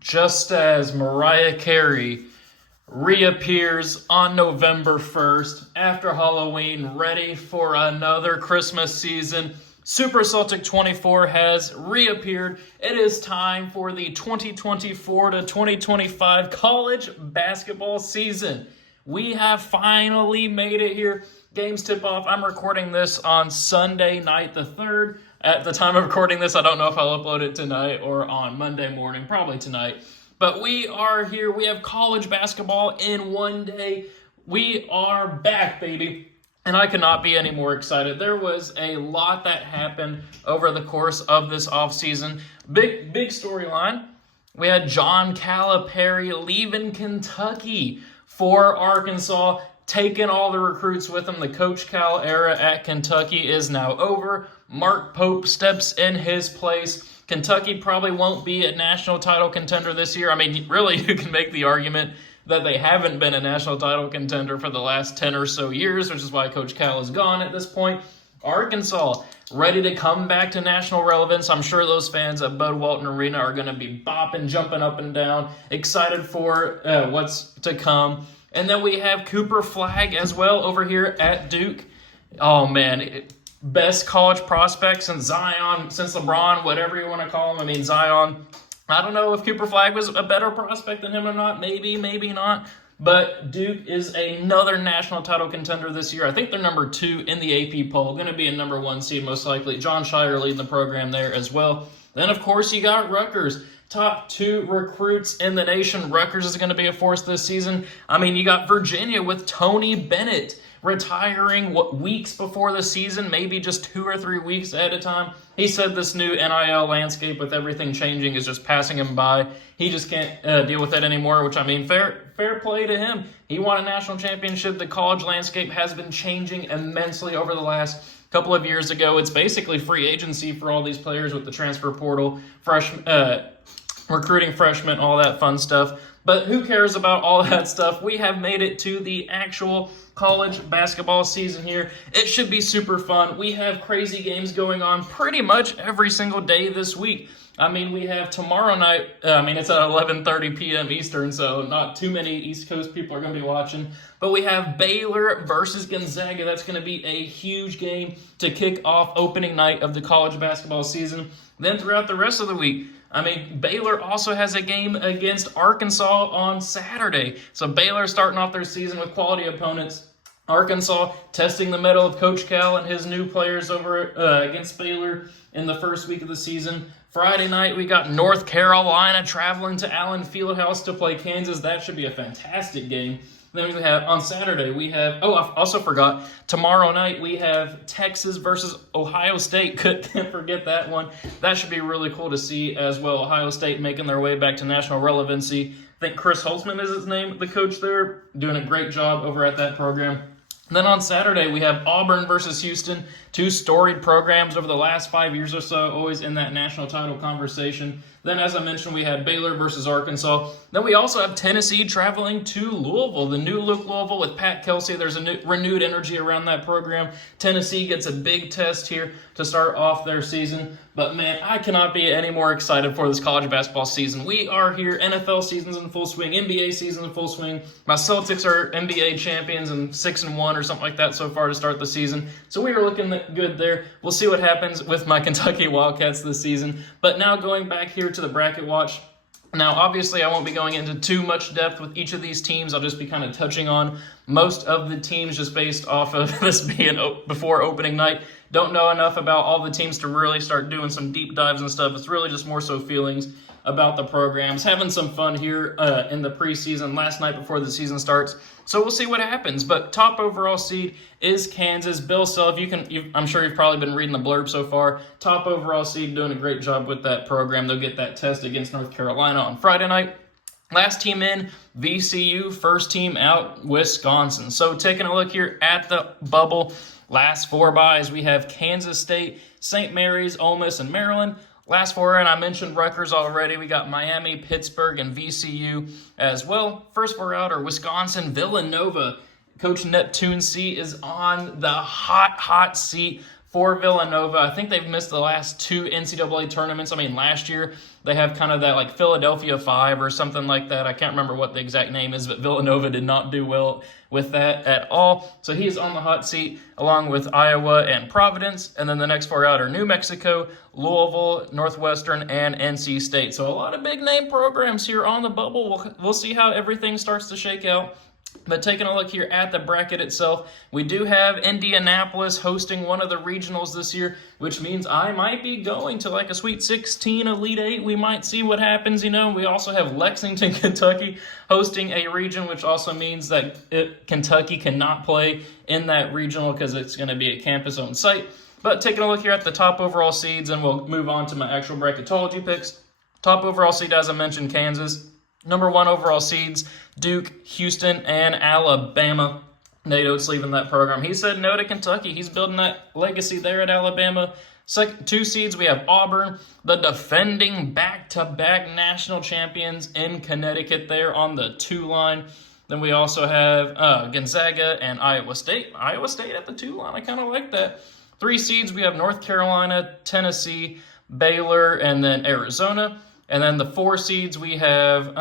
just as Mariah Carey reappears on November 1st after Halloween, ready for another Christmas season, Super Celtic 24 has reappeared. It is time for the 2024 to 2025 college basketball season. We have finally made it here. Games tip off. I'm recording this on Sunday night the 3rd. At the time of recording this, I don't know if I'll upload it tonight or on Monday morning, probably tonight. But we are here. We have college basketball in one day. We are back, baby. And I cannot be any more excited. There was a lot that happened over the course of this offseason. Big storyline. We had John Calipari leaving Kentucky for Arkansas, taking all the recruits with him. The Coach Cal era at Kentucky is now over. Mark Pope steps in his place. Kentucky probably won't be a national title contender this year. I mean, really, you can make the argument that they haven't been a national title contender for the last 10 or so years, which is why Coach Cal is gone at this point. Arkansas, ready to come back to national relevance. I'm sure those fans at Bud Walton Arena are going to be bopping, jumping up and down, excited for what's to come. And then we have Cooper Flagg as well over here at Duke. Oh, man, best college prospect since Zion, since LeBron, whatever you want to call him. I mean, Zion, I don't know if Cooper Flagg was a better prospect than him or not. Maybe not. But Duke is another national title contender this year. I think they're number 2 in the AP poll. Going to be a number 1 seed most likely. John Shire leading the program there as well. Then, of course, you got Rutgers. Top 2 recruits in the nation. Rutgers is going to be a force this season. I mean, you got Virginia with Tony Bennett retiring weeks before the season, maybe just 2 or 3 weeks ahead of time. He said this new NIL landscape with everything changing is just passing him by. He just can't deal with it anymore, which, I mean, fair play to him. He won a national championship. The college landscape has been changing immensely over the last couple of years ago. It's basically free agency for all these players with the transfer portal, recruiting freshmen, all that fun stuff. But who cares about all that stuff? We have made it to the actual college basketball season here. It should be super fun. We have crazy games going on pretty much every single day this week. I mean, we have tomorrow night, it's at 11:30 p.m. Eastern, so not too many East Coast people are going to be watching. But we have Baylor versus Gonzaga. That's going to be a huge game to kick off opening night of the college basketball season. Then throughout the rest of the week, Baylor also has a game against Arkansas on Saturday. So Baylor starting off their season with quality opponents. Arkansas testing the mettle of Coach Cal and his new players over against Baylor in the first week of the season. Friday night, we got North Carolina traveling to Allen Fieldhouse to play Kansas. That should be a fantastic game. Then we have, on Saturday, I also forgot, tomorrow night we have Texas versus Ohio State. Can't forget that one. That should be really cool to see as well. Ohio State making their way back to national relevancy. I think Chris Holtzman is his name, the coach there, doing a great job over at that program. Then on Saturday, we have Auburn versus Houston, 2 storied programs over the last 5 years or so, always in that national title conversation. Then, as I mentioned, we had Baylor versus Arkansas. Then we also have Tennessee traveling to Louisville, the new look Louisville with Pat Kelsey. There's a renewed energy around that program. Tennessee gets a big test here to start off their season. But, man, I cannot be any more excited for this college basketball season. We are here. NFL season's in full swing. NBA season in full swing. My Celtics are NBA champions and 6-1 or something like that so far to start the season. So we are looking good there. We'll see what happens with my Kentucky Wildcats this season. But now going back here to the bracket watch. Now, obviously, I won't be going into too much depth with each of these teams. I'll just be kind of touching on most of the teams just based off of this being before opening night. Don't know enough about all the teams to really start doing some deep dives and stuff. It's really just more so feelings about the programs. Having some fun here in the preseason last night before the season starts. So we'll see what happens. But top overall seed is Kansas. Bill Self, I'm sure you've probably been reading the blurb so far. Top overall seed, doing a great job with that program. They'll get that test against North Carolina on Friday night. Last team in, VCU. First team out, Wisconsin. So taking a look here at the bubble, last 4 byes, we have Kansas State, St. Mary's, Ole Miss, and Maryland. Last 4, and I mentioned Rutgers already. We got Miami, Pittsburgh, and VCU as well. First 4 out are Wisconsin, Villanova. Coach Neptune C is on the hot seat for Villanova. I think they've missed the last 2 NCAA tournaments. I mean, last year they have kind of that like Philadelphia 5 or something like that. I can't remember what the exact name is, but Villanova did not do well with that at all. So he's on the hot seat along with Iowa and Providence. And then the next 4 out are New Mexico, Louisville, Northwestern, and NC State. So a lot of big name programs here on the bubble. We'll see how everything starts to shake out. But taking a look here at the bracket itself, we do have Indianapolis hosting one of the regionals this year, which means I might be going to like a Sweet 16, Elite 8. We might see what happens, you know. We also have Lexington, Kentucky hosting a region, which also means that Kentucky cannot play in that regional because it's going to be a campus-owned site. But taking a look here at the top overall seeds, and we'll move on to my actual bracketology picks. Top overall seed, as I mentioned, Kansas. Number 1 overall seeds, Duke, Houston, and Alabama. Nate Oates leaving that program. He said no to Kentucky. He's building that legacy there at Alabama. Second 2 seeds, we have Auburn, the defending back-to-back national champions in Connecticut there on the 2 line. Then we also have Gonzaga and Iowa State. Iowa State at the 2 line. I kind of like that. 3 seeds, we have North Carolina, Tennessee, Baylor, and then Arizona. And then the 4 seeds, we have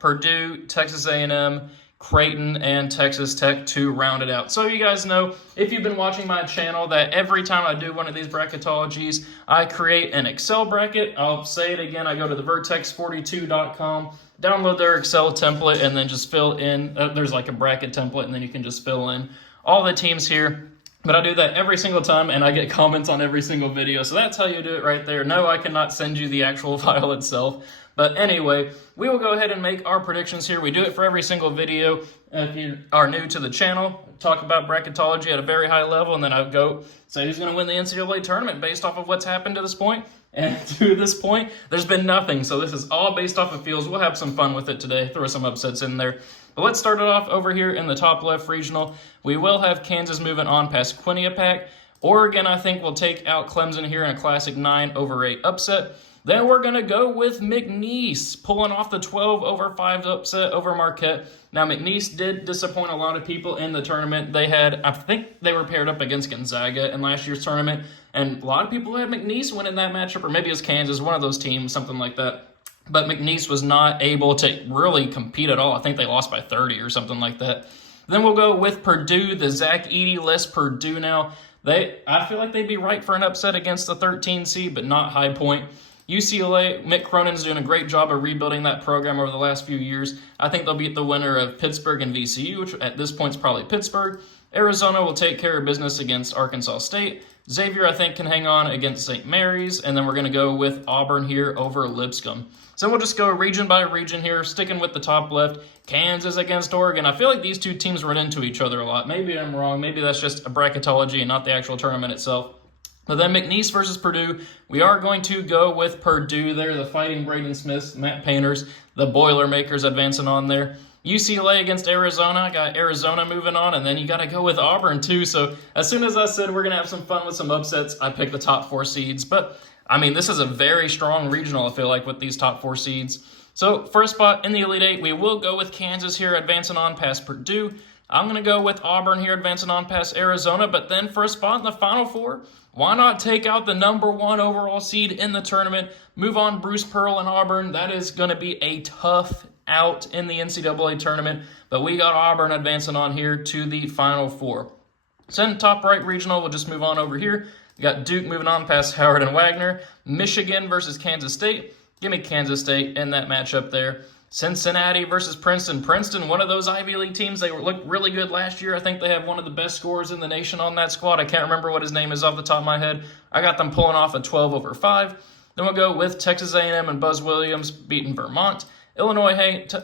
Purdue, Texas A&M, Creighton, and Texas Tech to round it out. So you guys know, if you've been watching my channel, that every time I do one of these bracketologies, I create an Excel bracket. I'll say it again. I go to the vertex42.com, download their Excel template, and then just fill in. There's like a bracket template, and then you can just fill in all the teams here. But I do that every single time, and I get comments on every single video. So that's how you do it right there. No, I cannot send you the actual file itself. But anyway, we will go ahead and make our predictions here. We do it for every single video. If you are new to the channel, talk about bracketology at a very high level, and then I go say who's going to win the NCAA tournament based off of what's happened to this point. And to this point, there's been nothing. So this is all based off of feels. We'll have some fun with it today. Throw some upsets in there. But let's start it off over here in the top left regional. We will have Kansas moving on past Quinnipiac. Oregon, I think, will take out Clemson here in a classic 9/8 upset. Then we're going to go with McNeese, pulling off the 12/5 upset over Marquette. Now, McNeese did disappoint a lot of people in the tournament. I think they were paired up against Gonzaga in last year's tournament, and a lot of people had McNeese winning that matchup, or maybe it was Kansas, one of those teams, something like that. But McNeese was not able to really compete at all. I think they lost by 30 or something like that. Then we'll go with Purdue, the Zach Edey-less Purdue now. I feel like they'd be right for an upset against the 13 seed, but not High Point. UCLA, Mick Cronin's doing a great job of rebuilding that program over the last few years. I think they'll beat the winner of Pittsburgh and VCU, which at this point is probably Pittsburgh. Arizona will take care of business against Arkansas State. Xavier, I think, can hang on against St. Mary's. And then we're going to go with Auburn here over Lipscomb. So we'll just go region by region here, sticking with the top left. Kansas against Oregon. I feel like these two teams run into each other a lot. Maybe I'm wrong. Maybe that's just a bracketology and not the actual tournament itself. But then McNeese versus Purdue. We are going to go with Purdue there, the Fighting Braden Smiths, Matt Painters, the Boilermakers advancing on there. UCLA against Arizona. I got Arizona moving on, and then you got to go with Auburn too. So as soon as I said we're going to have some fun with some upsets, I picked the top 4 seeds. But, I mean, this is a very strong regional, I feel like, with these top 4 seeds. So first spot in the Elite 8, we will go with Kansas here advancing on past Purdue. I'm going to go with Auburn here advancing on past Arizona. But then for a spot in the Final Four, why not take out the number 1 overall seed in the tournament, move on Bruce Pearl and Auburn? That is going to be a tough out in the NCAA tournament, but we got Auburn advancing on here to the Final Four. So in top right regional, we'll just move on over here. We got Duke moving on past Howard and Wagner. Michigan versus Kansas State. Give me Kansas State in that matchup there. Cincinnati versus Princeton. Princeton, one of those Ivy League teams. They looked really good last year. I think they have one of the best scorers in the nation on that squad. I can't remember what his name is off the top of my head. I got them pulling off a 12/5. Then we'll go with Texas A&M and Buzz Williams beating Vermont. Illinois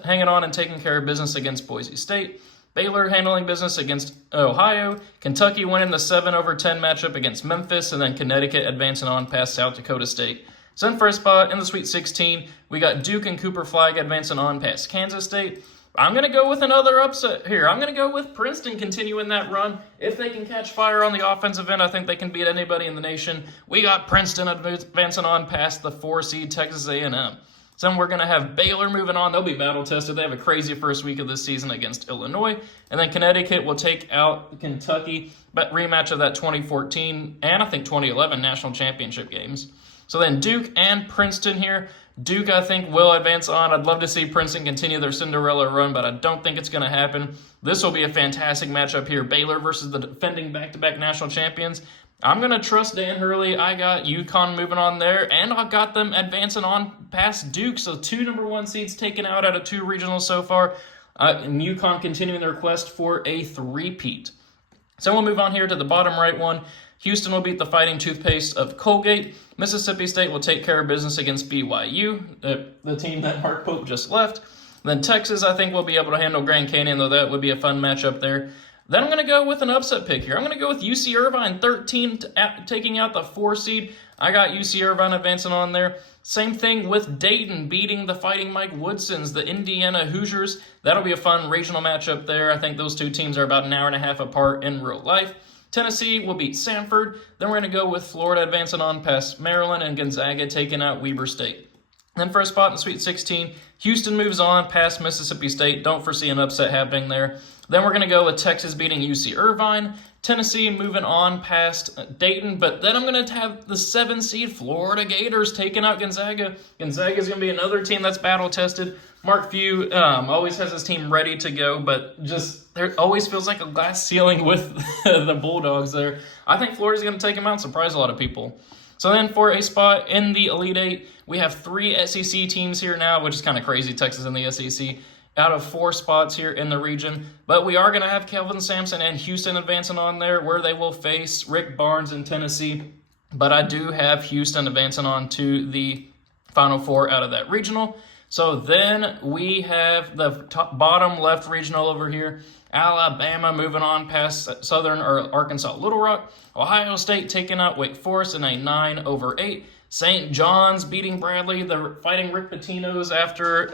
hanging on and taking care of business against Boise State. Baylor handling business against Ohio. Kentucky winning the 7/10 matchup against Memphis. And then Connecticut advancing on past South Dakota State. So in first spot in the Sweet 16, we got Duke and Cooper Flag advancing on past Kansas State. I'm going to go with another upset here. I'm going to go with Princeton continuing that run. If they can catch fire on the offensive end, I think they can beat anybody in the nation. We got Princeton advancing on past the 4 seed Texas A&M. So then we're going to have Baylor moving on. They'll be battle-tested. They have a crazy first week of this season against Illinois. And then Connecticut will take out Kentucky, but rematch of that 2014 and I think 2011 national championship games. So then Duke and Princeton here. Duke, I think, will advance on. I'd love to see Princeton continue their Cinderella run, but I don't think it's going to happen. This will be a fantastic matchup here. Baylor versus the defending back-to-back national champions. I'm going to trust Dan Hurley. I got UConn moving on there, and I got them advancing on past Duke. So 2 number 1 seeds taken out of 2 regionals so far. And UConn continuing their quest for a three-peat. So we'll move on here to the bottom right one. Houston will beat the Fighting Toothpaste of Colgate. Mississippi State will take care of business against BYU, the team that Mark Pope just left. Then Texas, I think, will be able to handle Grand Canyon, though that would be a fun matchup there. Then I'm going to go with an upset pick here. I'm going to go with UC Irvine, 13, taking out the 4 seed. I got UC Irvine advancing on there. Same thing with Dayton beating the Fighting Mike Woodsons, the Indiana Hoosiers. That'll be a fun regional matchup there. I think those 2 teams are about an hour and a half apart in real life. Tennessee will beat Samford. Then we're going to go with Florida advancing on past Maryland and Gonzaga taking out Weber State. Then for a spot in the Sweet 16, Houston moves on past Mississippi State. Don't foresee an upset happening there. Then we're going to go with Texas beating UC Irvine. Tennessee moving on past Dayton. But then I'm going to have the 7 seed Florida Gators taking out Gonzaga. Gonzaga is going to be another team that's battle-tested. Mark Few always has his team ready to go, but just there always feels like a glass ceiling with the Bulldogs there. I think Florida's going to take them out, surprise a lot of people. So then for a spot in the Elite Eight, we have 3 SEC teams here now, which is kind of crazy, Texas in the SEC, out of 4 spots here in the region. But we are going to have Kelvin Sampson and Houston advancing on there, where they will face Rick Barnes in Tennessee. But I do have Houston advancing on to the Final Four out of that regional. So then we have the bottom left regional over here. Alabama moving on past Southern or Arkansas Little Rock. Ohio State taking out Wake Forest in a 9-8. St. John's beating Bradley. The Fighting Rick Pitino's after.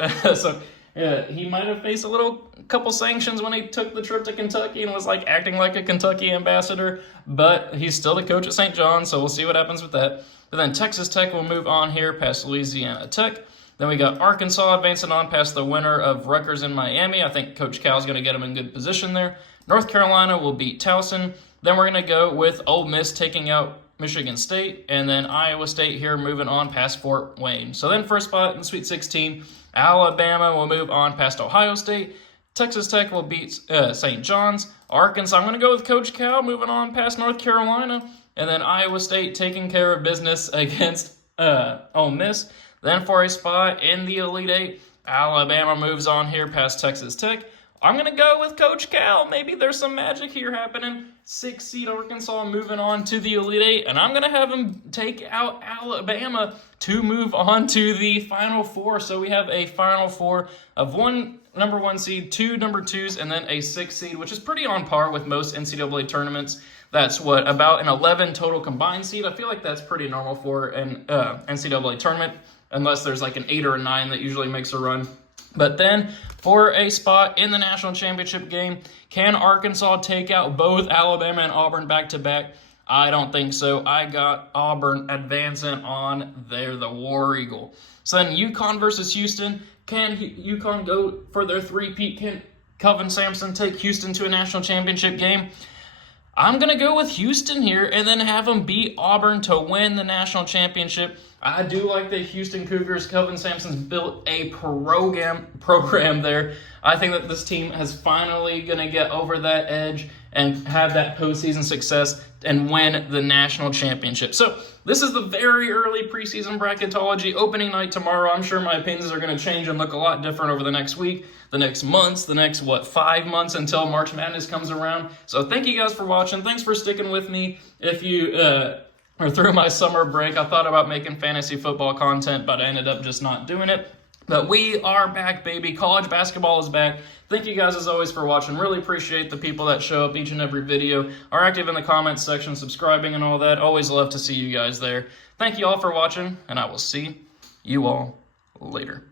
He might have faced a couple sanctions when he took the trip to Kentucky and was like acting like a Kentucky ambassador. But he's still the coach at St. John's, so we'll see what happens with that. But then Texas Tech will move on here past Louisiana Tech. Then we got Arkansas advancing on past the winner of Rutgers in Miami. I think Coach Cal's going to get them in good position there. North Carolina will beat Towson. Then we're going to go with Ole Miss taking out Michigan State. And then Iowa State here moving on past Fort Wayne. So then first spot in the Sweet 16, Alabama will move on past Ohio State. Texas Tech will beat St. John's. Arkansas, I'm going to go with Coach Cal moving on past North Carolina. And then Iowa State taking care of business against Ole Miss. Then for a spot in the Elite Eight, Alabama moves on here past Texas Tech. I'm going to go with Coach Cal. Maybe there's some magic here happening. 6 seed Arkansas moving on to the Elite Eight. And I'm going to have him take out Alabama to move on to the Final Four. So we have a Final Four of 1 number 1 seed, 2 number 2s, and then a 6 seed, which is pretty on par with most NCAA tournaments. That's about an 11 total combined seed. I feel like that's pretty normal for an NCAA tournament, unless there's like an 8 or a 9 that usually makes a run. But then for a spot in the national championship game, can Arkansas take out both Alabama and Auburn back-to-back? I don't think so. I got Auburn advancing on there, the War Eagle. So then UConn versus Houston. Can UConn go for their three-peat? Can Kelvin Sampson take Houston to a national championship game? I'm going to go with Houston here and then have them beat Auburn to win the national championship. I do like the Houston Cougars. Kelvin Sampson's built a program there. I think that this team is finally going to get over that edge and have that postseason success and win the national championship. So this is the very early preseason bracketology. Opening night tomorrow. I'm sure my opinions are going to change and look a lot different over the next week, the next months, the next, 5 months until March Madness comes around. So thank you guys for watching. Thanks for sticking with me. If you or through my summer break, I thought about making fantasy football content, but I ended up just not doing it. But we are back, baby. College basketball is back. Thank you guys, as always, for watching. Really appreciate the people that show up each and every video, are active in the comments section, subscribing and all that. Always love to see you guys there. Thank you all for watching, and I will see you all later.